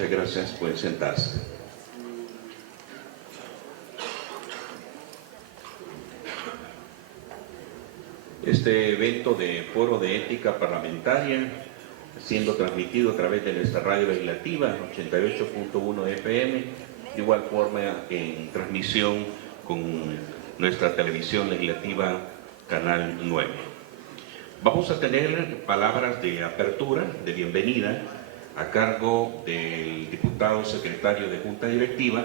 Muchas gracias. Pueden sentarse. Este evento de Foro de Ética Parlamentaria, siendo transmitido a través de nuestra radio legislativa 88.1 FM, de igual forma en transmisión con nuestra televisión legislativa Canal 9. Vamos a tener palabras de apertura, de bienvenida, a cargo del diputado secretario de Junta Directiva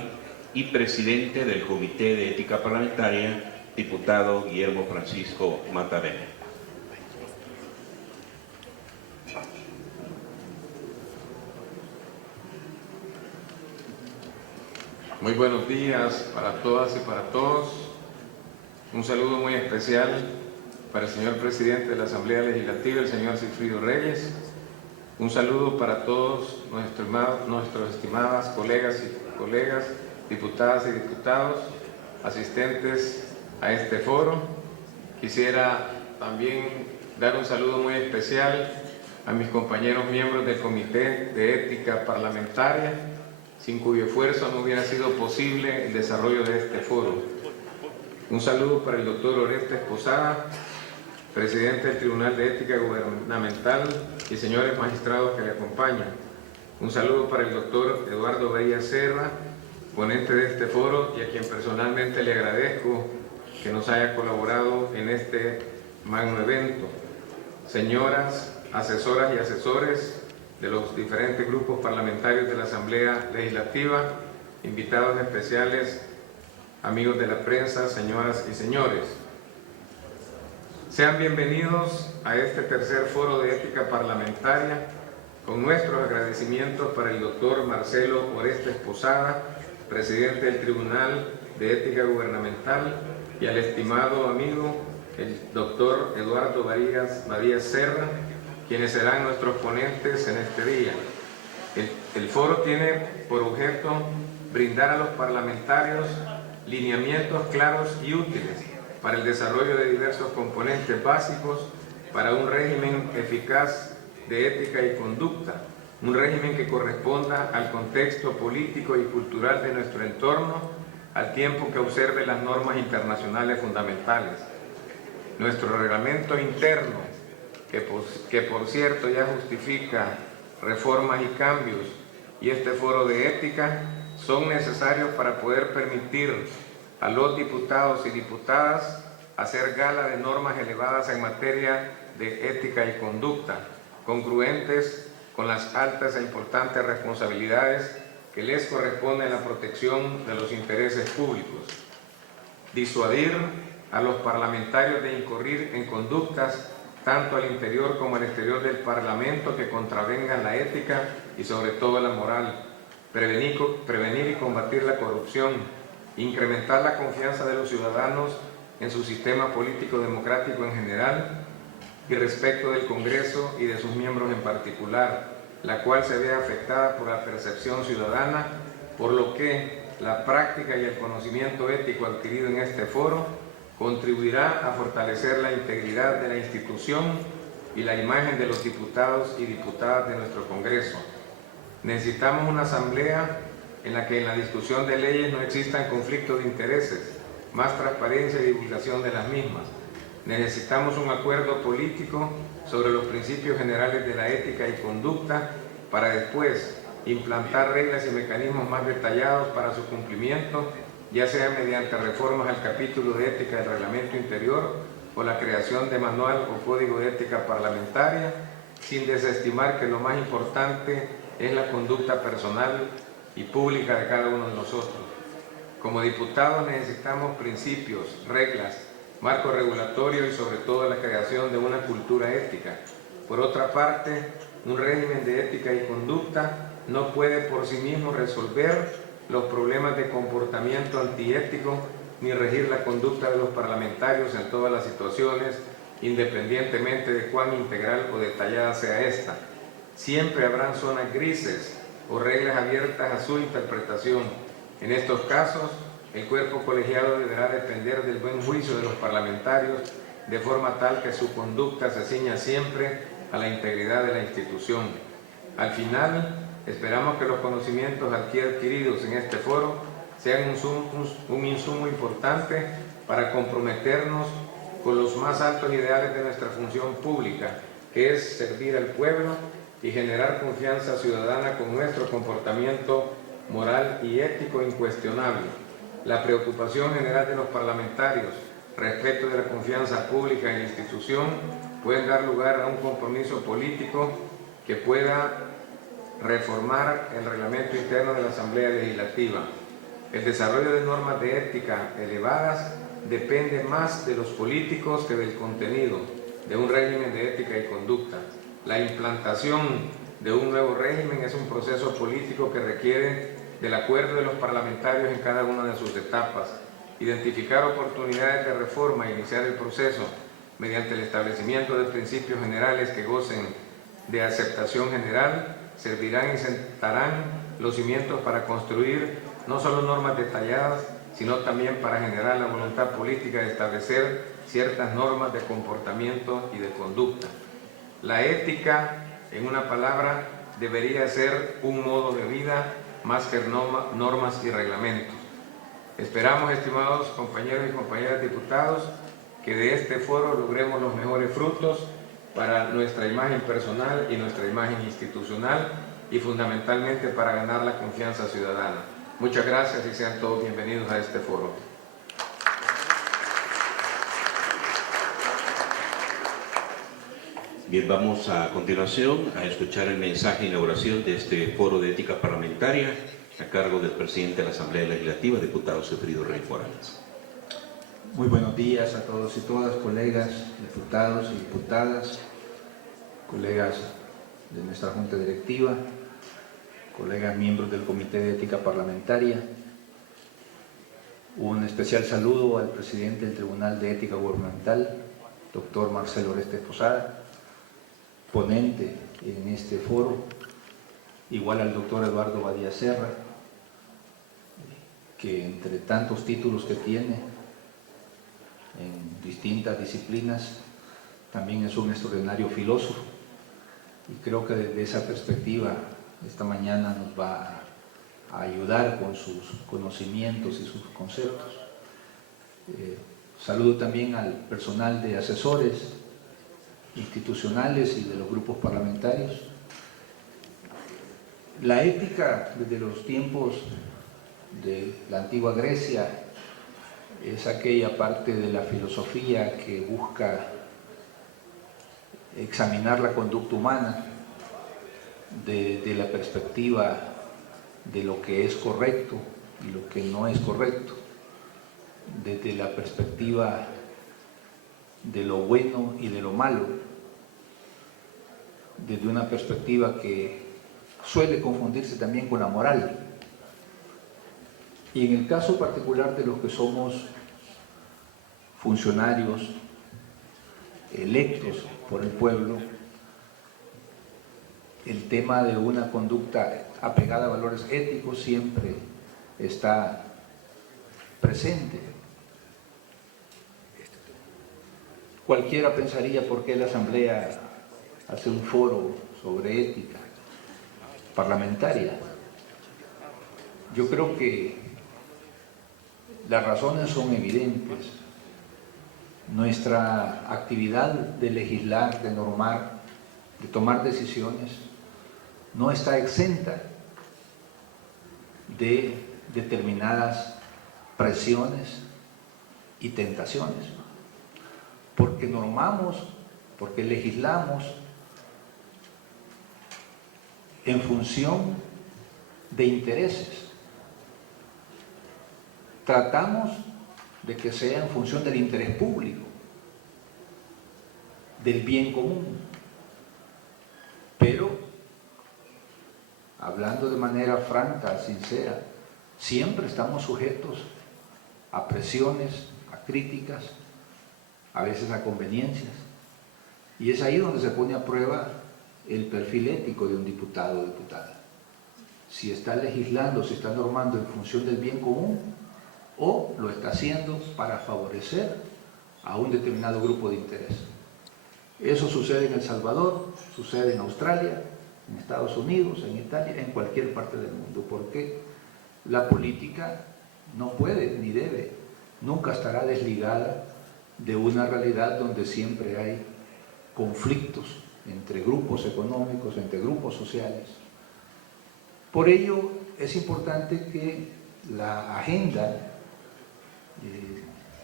y presidente del Comité de Ética Parlamentaria, diputado Guillermo Francisco Matavena. Muy buenos días para todas y para todos. Un saludo muy especial para el señor presidente de la Asamblea Legislativa, el señor Sigfrido Reyes. Un saludo para todos nuestros estimadas colegas y colegas, diputadas y diputados, asistentes a este foro. Quisiera también dar un saludo muy especial a mis compañeros miembros del Comité de Ética Parlamentaria, sin cuyo esfuerzo no hubiera sido posible el desarrollo de este foro. Un saludo para el doctor Orestes Posada, presidente del Tribunal de Ética Gubernamental, y señores magistrados que le acompañan. Un saludo para el doctor Eduardo Bahía Serra, ponente de este foro, y a quien personalmente le agradezco que nos haya colaborado en este magno evento. Señoras, asesoras y asesores de los diferentes grupos parlamentarios de la Asamblea Legislativa, invitados especiales, amigos de la prensa, señoras y señores. Sean bienvenidos a este tercer foro de ética parlamentaria, con nuestros agradecimientos para el doctor Marcelo Orestes Posada, presidente del Tribunal de Ética Gubernamental, y al estimado amigo, el doctor Eduardo Bahía Serra, quienes serán nuestros ponentes en este día. El foro tiene por objeto brindar a los parlamentarios lineamientos claros y útiles para el desarrollo de diversos componentes básicos para un régimen eficaz de ética y conducta, un régimen que corresponda al contexto político y cultural de nuestro entorno, al tiempo que observe las normas internacionales fundamentales. Nuestro reglamento interno, que por cierto ya justifica reformas y cambios, y este foro de ética, son necesarios para poder permitir a los diputados y diputadas hacer gala de normas elevadas en materia de ética y conducta, congruentes con las altas e importantes responsabilidades que les corresponde en la protección de los intereses públicos. Disuadir a los parlamentarios de incurrir en conductas tanto al interior como al exterior del Parlamento que contravengan la ética y sobre todo la moral, prevenir y combatir la corrupción, incrementar la confianza de los ciudadanos en su sistema político democrático en general y respecto del Congreso y de sus miembros en particular, la cual se ve afectada por la percepción ciudadana, por lo que la práctica y el conocimiento ético adquirido en este foro contribuirá a fortalecer la integridad de la institución y la imagen de los diputados y diputadas de nuestro Congreso. Necesitamos una asamblea en la que en la discusión de leyes no existan conflictos de intereses, más transparencia y divulgación de las mismas. Necesitamos un acuerdo político sobre los principios generales de la ética y conducta para después implantar reglas y mecanismos más detallados para su cumplimiento, ya sea mediante reformas al capítulo de ética del reglamento interior o la creación de manual o código de ética parlamentaria, sin desestimar que lo más importante es la conducta personal y pública de cada uno de nosotros. Como diputados necesitamos principios, reglas, marco regulatorio y sobre todo la creación de una cultura ética. Por otra parte, un régimen de ética y conducta no puede por sí mismo resolver los problemas de comportamiento antiético ni regir la conducta de los parlamentarios en todas las situaciones, independientemente de cuán integral o detallada sea esta. Siempre habrán zonas grises o reglas abiertas a su interpretación. En estos casos, el cuerpo colegiado deberá depender del buen juicio de los parlamentarios, de forma tal que su conducta se ciña siempre a la integridad de la institución. Al final, Esperamos que los conocimientos aquí adquiridos en este foro sean un insumo importante para comprometernos con los más altos ideales de nuestra función pública, que es servir al pueblo y generar confianza ciudadana con nuestro comportamiento moral y ético incuestionable. La preocupación general de los parlamentarios respecto de la confianza pública en la institución pueden dar lugar a un compromiso político que pueda reformar el reglamento interno de la Asamblea Legislativa. El desarrollo de normas de ética elevadas depende más de los políticos que del contenido de un régimen de ética y conducta. La implantación de un nuevo régimen es un proceso político que requiere del acuerdo de los parlamentarios en cada una de sus etapas. Identificar oportunidades de reforma e iniciar el proceso mediante el establecimiento de principios generales que gocen de aceptación general servirán y sentarán los cimientos para construir no solo normas detalladas, sino también para generar la voluntad política de establecer ciertas normas de comportamiento y de conducta. La ética, en una palabra, debería ser un modo de vida más que normas y reglamentos. Esperamos, estimados compañeros y compañeras diputados, que de este foro logremos los mejores frutos para nuestra imagen personal y nuestra imagen institucional y fundamentalmente para ganar la confianza ciudadana. Muchas gracias y sean todos bienvenidos a este foro. Bien, vamos a continuación a escuchar el mensaje de inauguración de este foro de ética parlamentaria a cargo del presidente de la Asamblea Legislativa, diputado Sigfrido Rey Forales. Muy buenos días a todos y todas, colegas, diputados y diputadas, colegas de nuestra Junta Directiva, colegas miembros del Comité de Ética Parlamentaria. Un especial saludo al presidente del Tribunal de Ética Gubernamental, doctor Marcelo Oreste Posada, ponente en este foro, igual al doctor Eduardo Badía Serra, que entre tantos títulos que tiene en distintas disciplinas, también es un extraordinario filósofo, y creo que desde esa perspectiva esta mañana nos va a ayudar con sus conocimientos y sus conceptos. Saludo también al personal de asesores institucionales y de los grupos parlamentarios. La ética desde los tiempos de la antigua Grecia es aquella parte de la filosofía que busca examinar la conducta humana desde la perspectiva de lo que es correcto y lo que no es correcto, desde la perspectiva de lo bueno y de lo malo, desde una perspectiva que suele confundirse también con la moral. Y en el caso particular de los que somos funcionarios electos por el pueblo, el tema de una conducta apegada a valores éticos siempre está presente. Cualquiera pensaría por qué la Asamblea hace un foro sobre ética parlamentaria. Yo creo que las razones son evidentes. Nuestra actividad de legislar, de normar, de tomar decisiones, no está exenta de determinadas presiones y tentaciones, porque normamos, porque legislamos en función de intereses. Tratamos de que sea en función del interés público, del bien común, pero hablando de manera franca, sincera, siempre estamos sujetos a presiones, a críticas, a veces a conveniencias, y es ahí donde se pone a prueba el perfil ético de un diputado o diputada. Si está legislando, si está normando en función del bien común, o lo está haciendo para favorecer a un determinado grupo de interés. Eso sucede en El Salvador, sucede en Australia, en Estados Unidos, en Italia, en cualquier parte del mundo, porque la política no puede ni debe, nunca estará desligada de una realidad donde siempre hay conflictos entre grupos económicos, entre grupos sociales. Por ello es importante que la agenda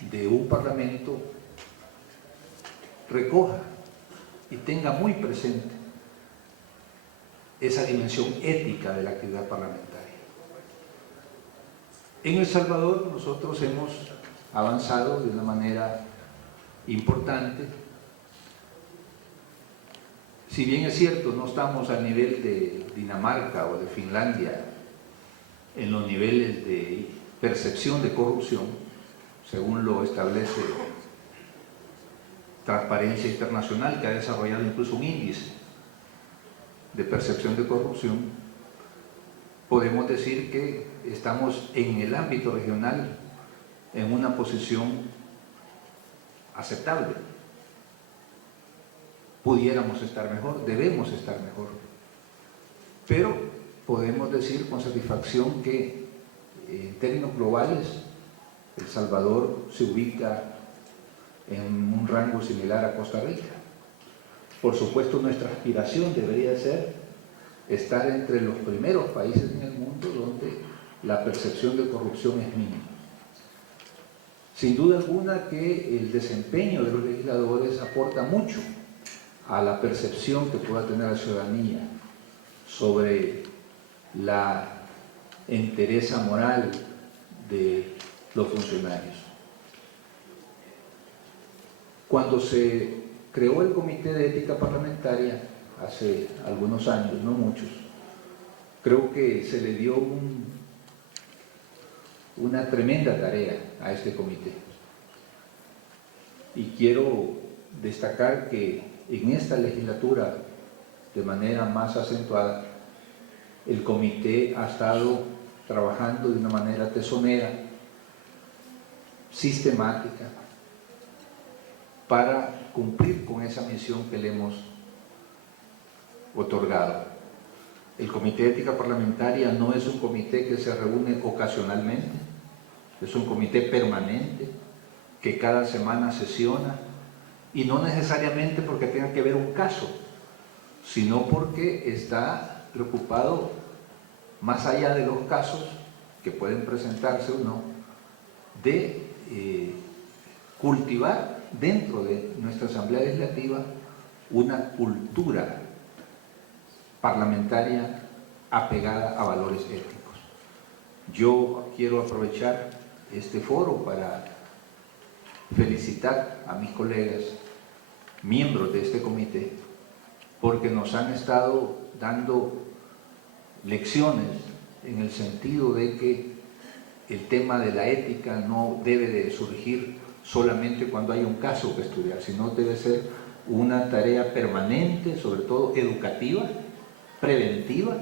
de un parlamento recoja y tenga muy presente esa dimensión ética de la actividad parlamentaria. En El Salvador nosotros hemos avanzado de una manera importante. Si bien es cierto, no estamos al nivel de Dinamarca o de Finlandia en los niveles de percepción de corrupción, según lo establece Transparencia Internacional, que ha desarrollado incluso un índice de percepción de corrupción, podemos decir que estamos en el ámbito regional en una posición aceptable. Pudiéramos estar mejor, debemos estar mejor, pero podemos decir con satisfacción que en términos globales El Salvador se ubica en un rango similar a Costa Rica. Por supuesto, nuestra aspiración debería ser estar entre los primeros países en el mundo donde la percepción de corrupción es mínima. Sin duda alguna que el desempeño de los legisladores aporta mucho a la percepción que pueda tener la ciudadanía sobre la entereza moral de los funcionarios. Cuando se creó el Comité de Ética Parlamentaria, hace algunos años, no muchos, creo que se le dio una tremenda tarea a este comité. Y quiero destacar que en esta legislatura, de manera más acentuada, el comité ha estado trabajando de una manera tesonera, sistemática, para cumplir con esa misión que le hemos otorgado. El Comité de Ética Parlamentaria no es un comité que se reúne ocasionalmente, es un comité permanente que cada semana sesiona, y no necesariamente porque tenga que ver un caso, sino porque está preocupado, más allá de los casos que pueden presentarse o no, de cultivar dentro de nuestra Asamblea Legislativa una cultura parlamentaria apegada a valores éticos. Yo quiero aprovechar este foro para felicitar a mis colegas, miembros de este comité, porque nos han estado dando lecciones en el sentido de que el tema de la ética no debe de surgir solamente cuando hay un caso que estudiar, sino debe ser una tarea permanente, sobre todo educativa, preventiva,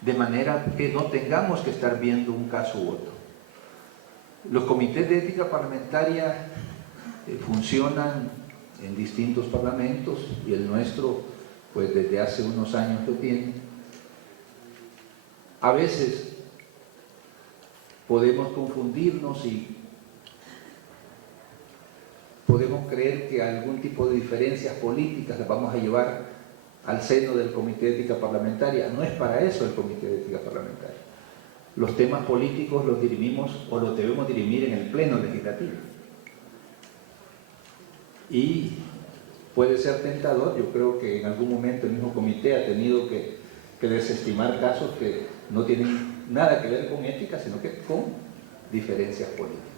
de manera que no tengamos que estar viendo un caso u otro. Los comités de ética parlamentaria funcionan en distintos parlamentos, y el nuestro, pues desde hace unos años lo tiene. A veces podemos confundirnos y podemos creer que algún tipo de diferencias políticas las vamos a llevar al seno del Comité de Ética Parlamentaria. No es para eso el Comité de Ética Parlamentaria. Los temas políticos los dirimimos o los debemos dirimir en el Pleno Legislativo. Y puede ser tentador, yo creo que en algún momento el mismo comité ha tenido que desestimar casos que no tienen nada que ver con ética, sino que con diferencias políticas.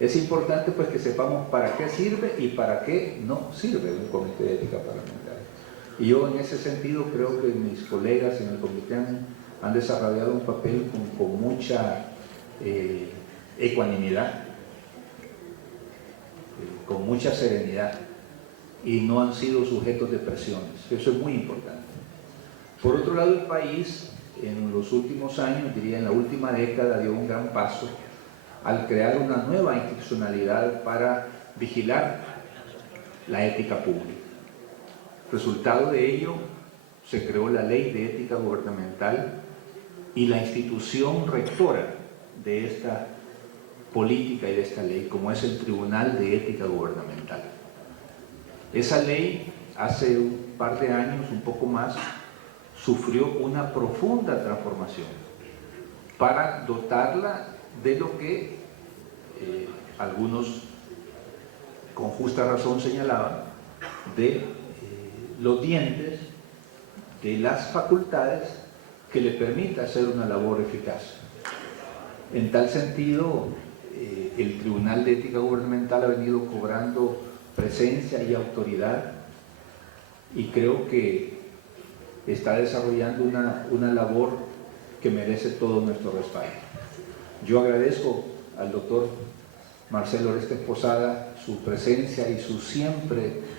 Es importante pues que sepamos para qué sirve y para qué no sirve un comité de ética parlamentaria. Y yo en ese sentido creo que mis colegas en el comité han desarrollado un papel con mucha ecuanimidad, con mucha serenidad, y no han sido sujetos de presiones. Eso es muy importante. Por otro lado, el país en los últimos años, diría en la última década, dio un gran paso al crear una nueva institucionalidad para vigilar la ética pública. Resultado de ello se creó la Ley de Ética Gubernamental y la institución rectora de esta política y de esta ley, como es el Tribunal de Ética Gubernamental. Esa ley, hace un par de años, un poco más, sufrió una profunda transformación para dotarla de lo que algunos con justa razón señalaban, de los dientes, de las facultades que le permita hacer una labor eficaz. En tal sentido, el Tribunal de Ética Gubernamental ha venido cobrando presencia y autoridad, y creo que está desarrollando una labor que merece todo nuestro respaldo. Yo agradezco al doctor Marcelo Orestes Posada su presencia y su siempre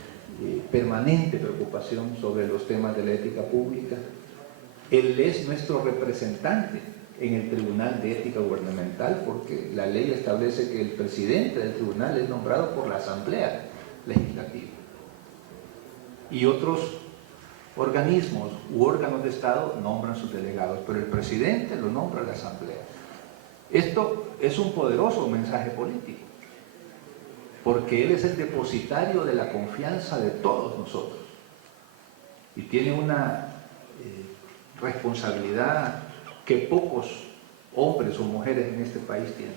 permanente preocupación sobre los temas de la ética pública. Él es nuestro representante en el Tribunal de Ética Gubernamental, porque la ley establece que el presidente del tribunal es nombrado por la Asamblea Legislativa. Y otros organismos u órganos de Estado nombran sus delegados, pero el presidente lo nombra la Asamblea. Esto es un poderoso mensaje político, porque él es el depositario de la confianza de todos nosotros y tiene una responsabilidad que pocos hombres o mujeres en este país tienen.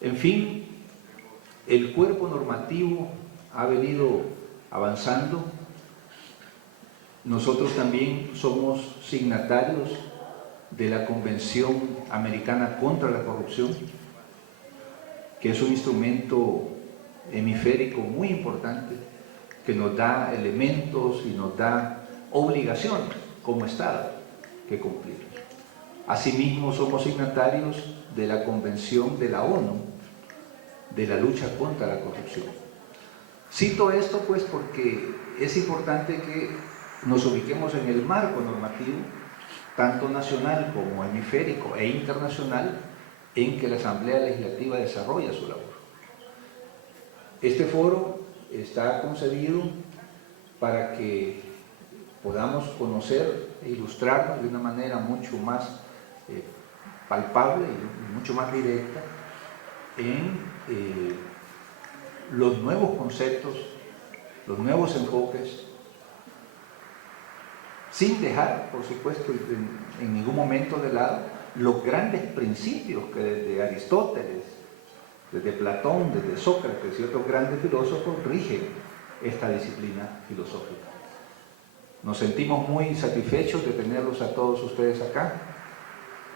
En fin, el cuerpo normativo ha venido avanzando. Nosotros también somos signatarios de la Convención Americana contra la Corrupción, que es un instrumento hemisférico muy importante que nos da elementos y nos da obligaciones como Estado que cumplir. Asimismo, somos signatarios de la Convención de la ONU de la lucha contra la corrupción. Cito esto pues porque es importante que nos ubiquemos en el marco normativo, tanto nacional como hemisférico e internacional, en que la Asamblea Legislativa desarrolla su labor. Este foro está concebido para que podamos conocer e ilustrarnos de una manera mucho más palpable y mucho más directa en los nuevos conceptos, los nuevos enfoques, sin dejar, por supuesto, en ningún momento de lado los grandes principios que desde Aristóteles, desde Platón, desde Sócrates y otros grandes filósofos rigen esta disciplina filosófica. Nos sentimos muy satisfechos de tenerlos a todos ustedes acá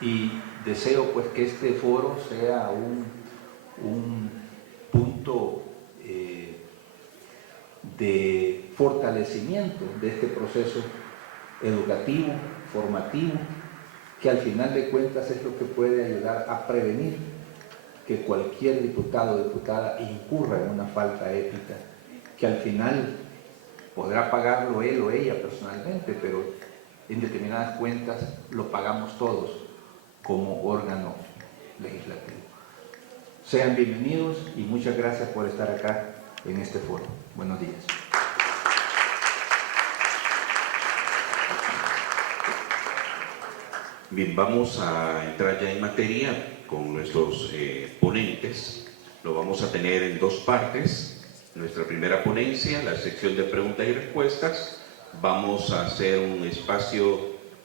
y deseo pues que este foro sea un punto de fortalecimiento de este proceso educativo, formativo, que al final de cuentas es lo que puede ayudar a prevenir que cualquier diputado o diputada incurra en una falta ética, que al final podrá pagarlo él o ella personalmente, pero en determinadas cuentas lo pagamos todos como órgano legislativo. Sean bienvenidos y muchas gracias por estar acá en este foro. Buenos días. Bien, vamos a entrar ya en materia con nuestros ponentes. Lo vamos a tener en dos partes. Nuestra primera ponencia, la sección de preguntas y respuestas. Vamos a hacer un espacio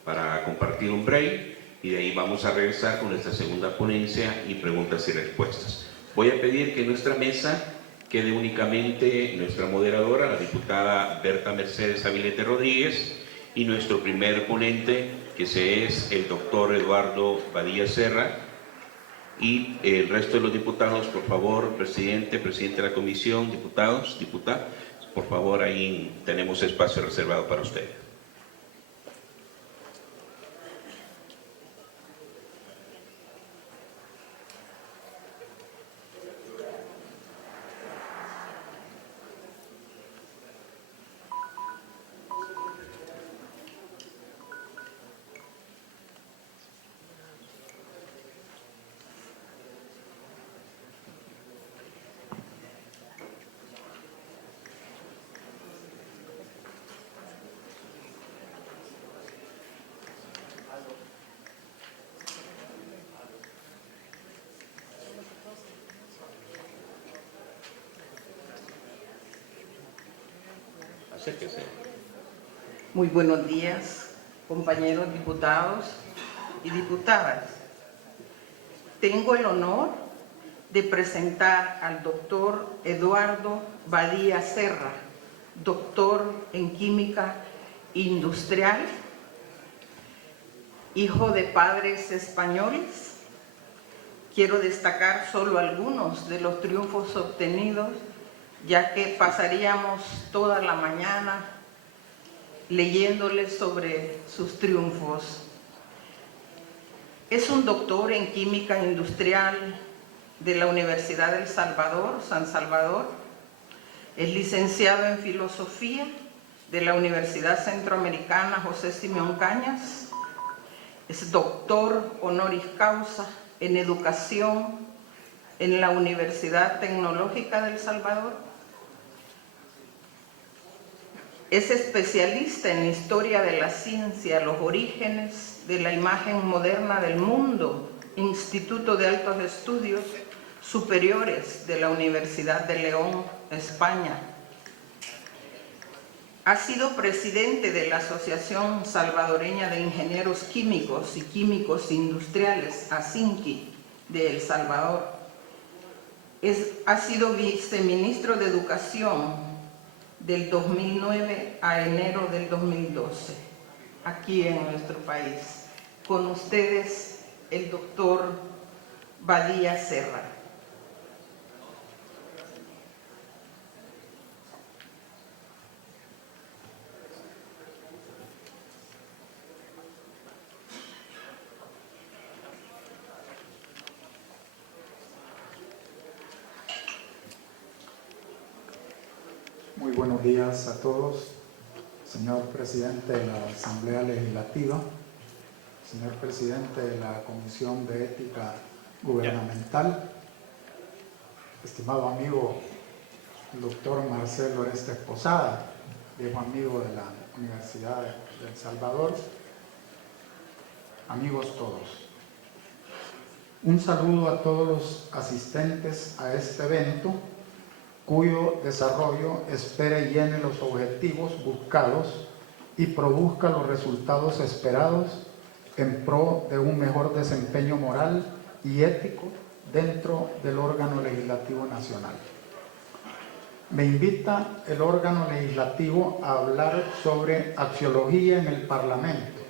para compartir un break y de ahí vamos a regresar con nuestra segunda ponencia y preguntas y respuestas. Voy a pedir que en nuestra mesa quede únicamente nuestra moderadora, la diputada Berta Mercedes Avilete Rodríguez, y nuestro primer ponente, que es el doctor Eduardo Badía Serra, y el resto de los diputados, por favor, presidente de la comisión, diputados, diputadas, por favor, ahí tenemos espacio reservado para ustedes. Acérquese. Muy buenos días, compañeros diputados y diputadas. Tengo el honor de presentar al doctor Eduardo Badía Serra, doctor en Química Industrial, hijo de padres españoles. Quiero destacar solo algunos de los triunfos obtenidos, ya que pasaríamos toda la mañana leyéndoles sobre sus triunfos. Es un doctor en Química Industrial de la Universidad del Salvador, San Salvador. Es licenciado en Filosofía de la Universidad Centroamericana José Simeón Cañas. Es doctor honoris causa en Educación en la Universidad Tecnológica del Salvador. Es especialista en Historia de la Ciencia, los orígenes de la imagen moderna del mundo, Instituto de Altos Estudios Superiores de la Universidad de León, España. Ha sido presidente de la Asociación Salvadoreña de Ingenieros Químicos y Químicos Industriales, ASINQUI, de El Salvador. Ha sido viceministro de Educación del 2009 a enero del 2012, aquí en nuestro país. Con ustedes, el doctor Badía Serra. Muy buenos días a todos, señor presidente de la Asamblea Legislativa, señor presidente de la Comisión de Ética Gubernamental, estimado amigo el doctor Marcelo Orestes Posada, viejo amigo de la Universidad de El Salvador, amigos todos. Un saludo a todos los asistentes a este evento, cuyo desarrollo espera y llene los objetivos buscados y produzca los resultados esperados en pro de un mejor desempeño moral y ético dentro del órgano legislativo nacional. Me invita el órgano legislativo a hablar sobre axiología en el Parlamento,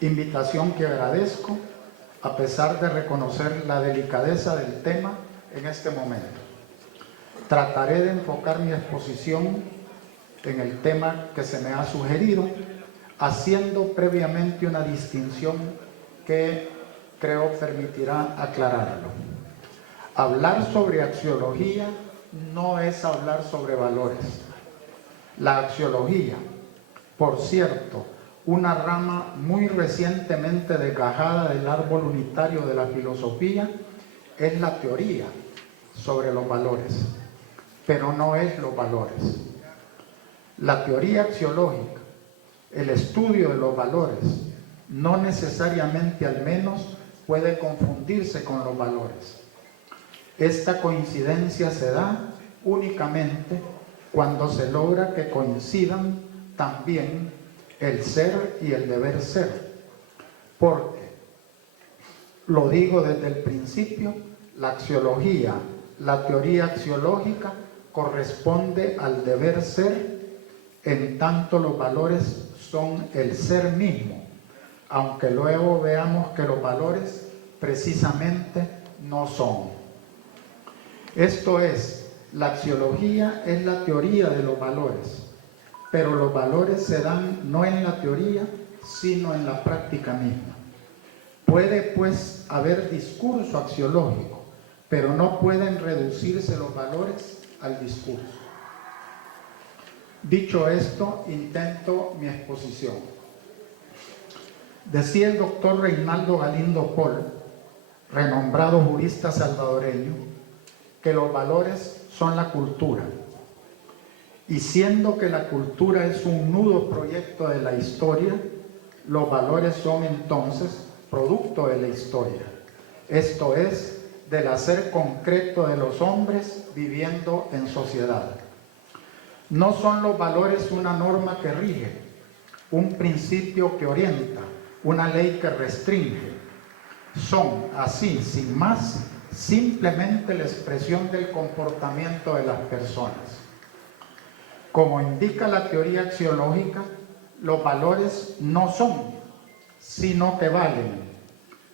invitación que agradezco a pesar de reconocer la delicadeza del tema en este momento. Trataré de enfocar mi exposición en el tema que se me ha sugerido, haciendo previamente una distinción que creo permitirá aclararlo. Hablar sobre axiología no es hablar sobre valores. La axiología, por cierto, una rama muy recientemente desgajada del árbol unitario de la filosofía, es la teoría sobre los valores, pero no es los valores. La teoría axiológica, el estudio de los valores, no necesariamente al menos puede confundirse con los valores. Esta coincidencia se da únicamente cuando se logra que coincidan también el ser y el deber ser, porque, lo digo desde el principio, la axiología, la teoría axiológica corresponde al deber ser, en tanto los valores son el ser mismo, aunque luego veamos que los valores precisamente no son. Esto es, la axiología es la teoría de los valores, pero los valores se dan no en la teoría, sino en la práctica misma. Puede pues haber discurso axiológico, pero no pueden reducirse los valores al discurso. Dicho esto, intento mi exposición. Decía el doctor Reinaldo Galindo Pol, renombrado jurista salvadoreño, que los valores son la cultura. Y siendo que la cultura es un nudo proyecto de la historia, los valores son entonces producto de la historia. Esto es, del hacer concreto de los hombres viviendo en sociedad. No son los valores una norma que rige, un principio que orienta, una ley que restringe. Son, así, sin más, simplemente la expresión del comportamiento de las personas. Como indica la teoría axiológica, los valores no son, sino que valen.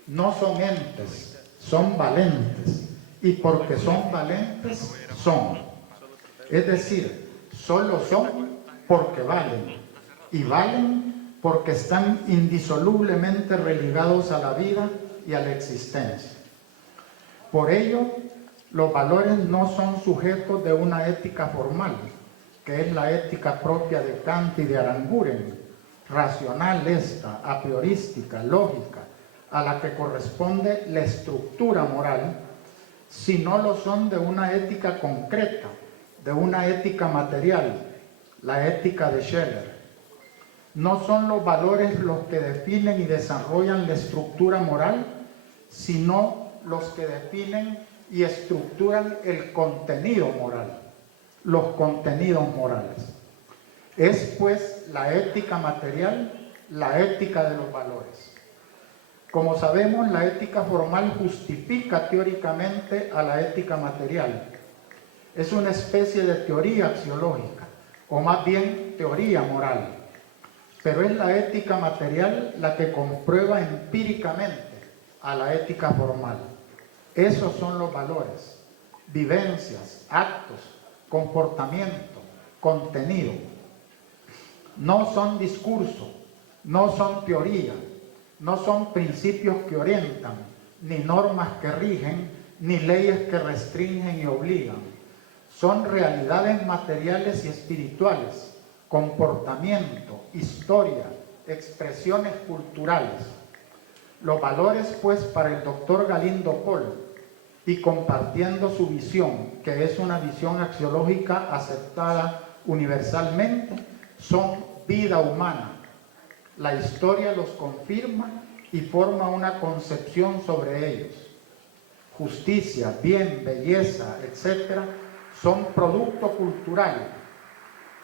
No son entes, son valentes. Y porque son valentes, son. Es decir, solo son porque valen. Y valen porque están indisolublemente religados a la vida y a la existencia. Por ello, los valores no son sujetos de una ética formal, que es la ética propia de Kant y de Aranguren, racional esta, a priorística, lógica, a la que corresponde la estructura moral, sino lo son de una ética concreta, de una ética material, la ética de Scheller. No son los valores los que definen y desarrollan la estructura moral, sino los que definen y estructuran el contenido moral, los contenidos morales. Es pues la ética material, la ética de los valores. Como sabemos, la ética formal justifica teóricamente a la ética material. Es una especie de teoría axiológica, o más bien teoría moral. Pero es la ética material la que comprueba empíricamente a la ética formal. Esos son los valores, vivencias, actos, comportamiento, contenido. No son discurso, no son teoría, no son principios que orientan, ni normas que rigen, ni leyes que restringen y obligan. Son realidades materiales y espirituales, comportamiento, historia, expresiones culturales. Los valores, pues, para el doctor Galindo Pol, y compartiendo su visión, que es una visión axiológica aceptada universalmente, son vida humana. La historia los confirma y forma una concepción sobre ellos. Justicia, bien, belleza, etc., son producto cultural,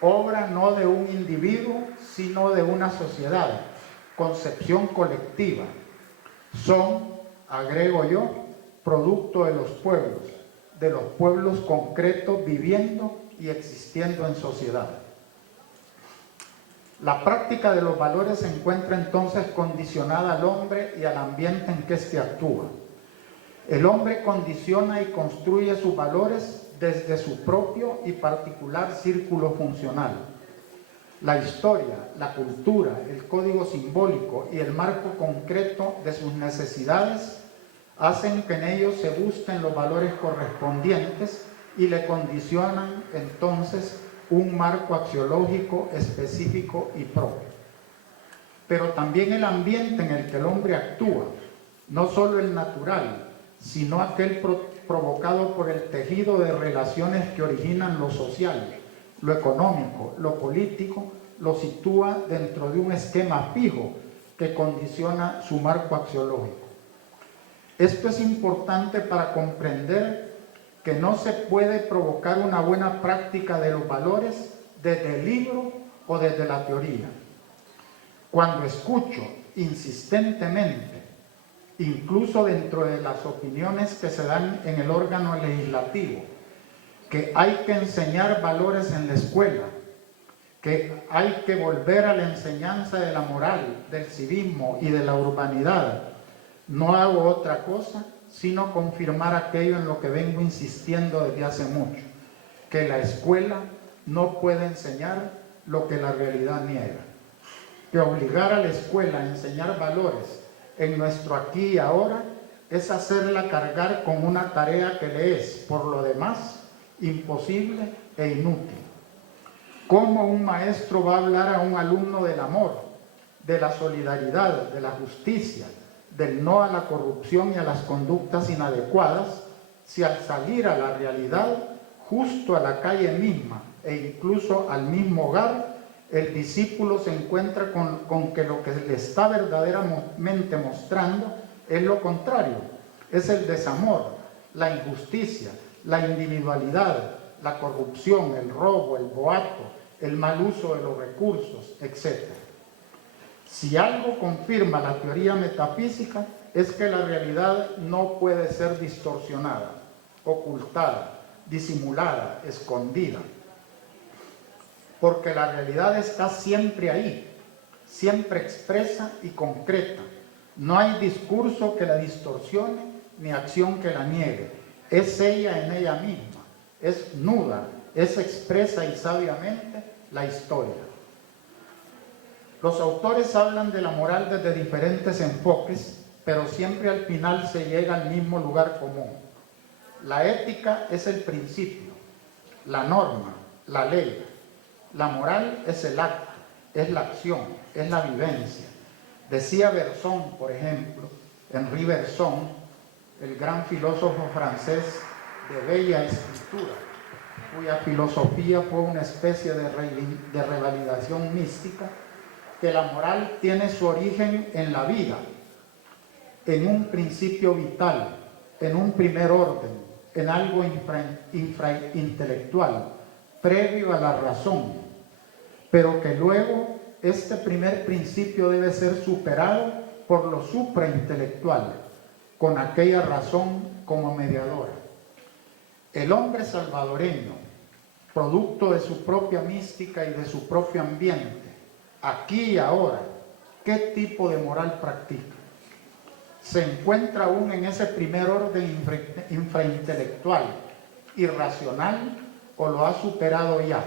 obra no de un individuo, sino de una sociedad, concepción colectiva. Son, agrego yo, producto de los pueblos concretos viviendo y existiendo en sociedad. La práctica de los valores se encuentra entonces condicionada al hombre y al ambiente en que éste actúa. El hombre condiciona y construye sus valores desde su propio y particular círculo funcional. La historia, la cultura, el código simbólico y el marco concreto de sus necesidades hacen que en ellos se busquen los valores correspondientes y le condicionan entonces un marco axiológico específico y propio. Pero también el ambiente en el que el hombre actúa, no solo el natural, sino aquel provocado por el tejido de relaciones que originan lo social, lo económico, lo político, lo sitúa dentro de un esquema fijo que condiciona su marco axiológico. Esto es importante para comprender que no se puede provocar una buena práctica de los valores desde el libro o desde la teoría. Cuando escucho insistentemente, incluso dentro de las opiniones que se dan en el órgano legislativo, que hay que enseñar valores en la escuela, que hay que volver a la enseñanza de la moral, del civismo y de la urbanidad, no hago otra cosa sino confirmar aquello en lo que vengo insistiendo desde hace mucho, que la escuela no puede enseñar lo que la realidad niega, que obligar a la escuela a enseñar valores en nuestro aquí y ahora es hacerla cargar con una tarea que le es, por lo demás, imposible e inútil. ¿Cómo un maestro va a hablar a un alumno del amor, de la solidaridad, de la justicia, del no a la corrupción y a las conductas inadecuadas, si al salir a la realidad, justo a la calle misma e incluso al mismo hogar, el discípulo se encuentra con que lo que le está verdaderamente mostrando es lo contrario, es el desamor, la injusticia, la individualidad, la corrupción, el robo, el boato, el mal uso de los recursos, etc. Si algo confirma la teoría metafísica es que la realidad no puede ser distorsionada, ocultada, disimulada, escondida, porque la realidad está siempre ahí, siempre expresa y concreta. No hay discurso que la distorsione ni acción que la niegue. Es ella en ella misma, es nuda, es expresa y sabiamente la historia. Los autores hablan de la moral desde diferentes enfoques, pero siempre al final se llega al mismo lugar común. La ética es el principio, la norma, la ley. La moral es el acto, es la acción, es la vivencia. Decía Bergson, por ejemplo, Henri Bergson, el gran filósofo francés de bella escritura, cuya filosofía fue una especie de revalidación mística, que la moral tiene su origen en la vida, en un principio vital, en un primer orden, en algo infraintelectual, previo a la razón, pero que luego este primer principio debe ser superado por lo supraintelectual, con aquella razón como mediadora. El hombre salvadoreño, producto de su propia mística y de su propio ambiente, aquí y ahora, ¿qué tipo de moral practica? ¿Se encuentra aún en ese primer orden infraintelectual, irracional, o lo ha superado ya?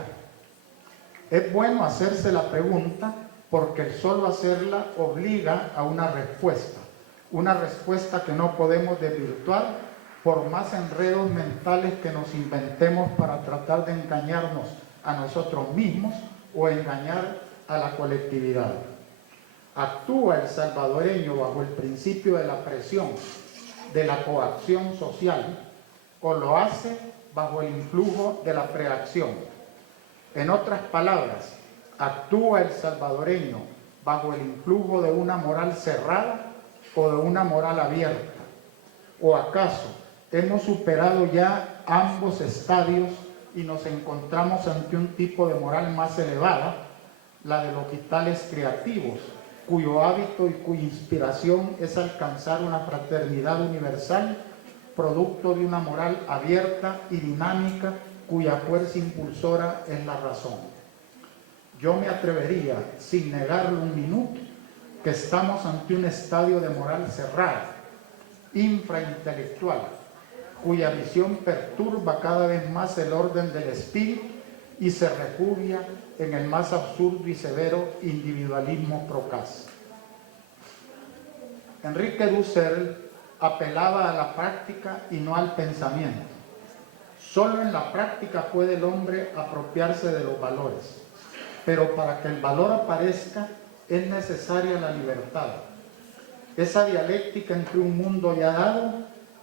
Es bueno hacerse la pregunta porque el solo hacerla obliga a una respuesta que no podemos desvirtuar por más enredos mentales que nos inventemos para tratar de engañarnos a nosotros mismos o engañar a la colectividad. ¿Actúa el salvadoreño bajo el principio de la presión, de la coacción social, o lo hace bajo el influjo de la preacción? En otras palabras, ¿actúa el salvadoreño bajo el influjo de una moral cerrada o de una moral abierta? ¿O acaso hemos superado ya ambos estadios y nos encontramos ante un tipo de moral más elevada, la de los vitales creativos, cuyo hábito y cuya inspiración es alcanzar una fraternidad universal, producto de una moral abierta y dinámica, cuya fuerza impulsora es la razón? Yo me atrevería, sin negarlo un minuto, que estamos ante un estadio de moral cerrada, infraintelectual, cuya visión perturba cada vez más el orden del espíritu y se refugia en el más absurdo y severo individualismo procaz. Enrique Dussel apelaba a la práctica y no al pensamiento. Solo en la práctica puede el hombre apropiarse de los valores, pero para que el valor aparezca es necesaria la libertad, esa dialéctica entre un mundo ya dado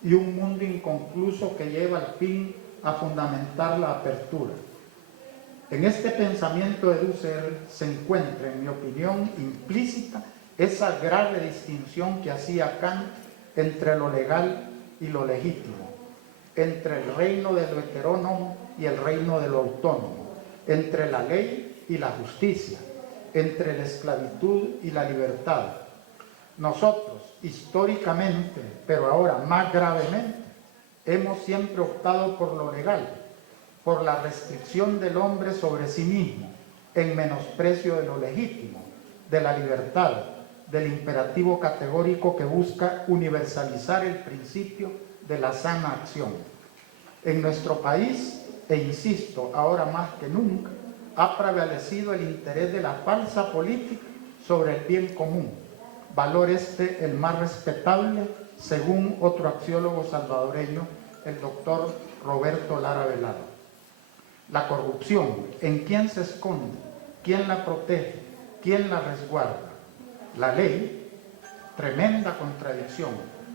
y un mundo inconcluso que lleva al fin a fundamentar la apertura. En este pensamiento de Dussel se encuentra, en mi opinión, implícita esa grave distinción que hacía Kant entre lo legal y lo legítimo, entre el reino de lo heterónomo y el reino de lo autónomo, entre la ley y la justicia, entre la esclavitud y la libertad. Nosotros, históricamente, pero ahora más gravemente, hemos siempre optado por lo legal, por la restricción del hombre sobre sí mismo, en menosprecio de lo legítimo, de la libertad, del imperativo categórico que busca universalizar el principio de la sana acción. En nuestro país, e insisto, ahora más que nunca, ha prevalecido el interés de la falsa política sobre el bien común, valor este el más respetable, según otro axiólogo salvadoreño, el doctor Roberto Lara Velado. La corrupción, ¿en quién se esconde? ¿Quién la protege? ¿Quién la resguarda? La ley, tremenda contradicción,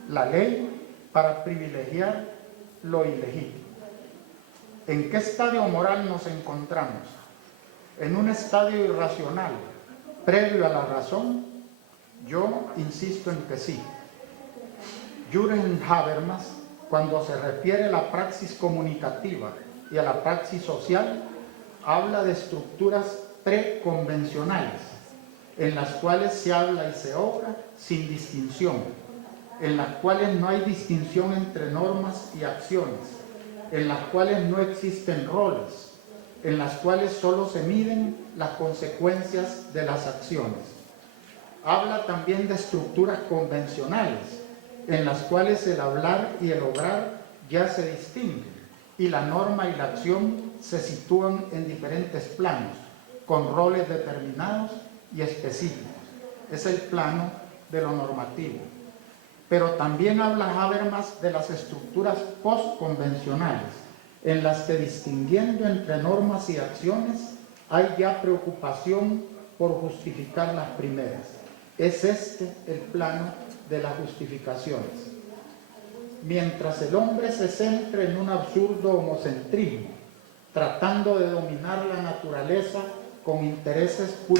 la ley para privilegiar lo ilegítimo. ¿En qué estadio moral nos encontramos? ¿En un estadio irracional, previo a la razón? Yo insisto en que sí. Jürgen Habermas, cuando se refiere a la praxis comunicativa y a la praxis social, habla de estructuras preconvencionales, en las cuales se habla y se obra sin distinción, en las cuales no hay distinción entre normas y acciones, en las cuales no existen roles, en las cuales solo se miden las consecuencias de las acciones. Habla también de estructuras convencionales, en las cuales el hablar y el obrar ya se distinguen, y la norma y la acción se sitúan en diferentes planos, con roles determinados y específicos. Es el plano de lo normativo. Pero también habla Habermas de las estructuras postconvencionales, en las que, distinguiendo entre normas y acciones, hay ya preocupación por justificar las primeras. Es este el plano de las justificaciones. Mientras el hombre se centra en un absurdo homocentrismo, tratando de dominar la naturaleza con intereses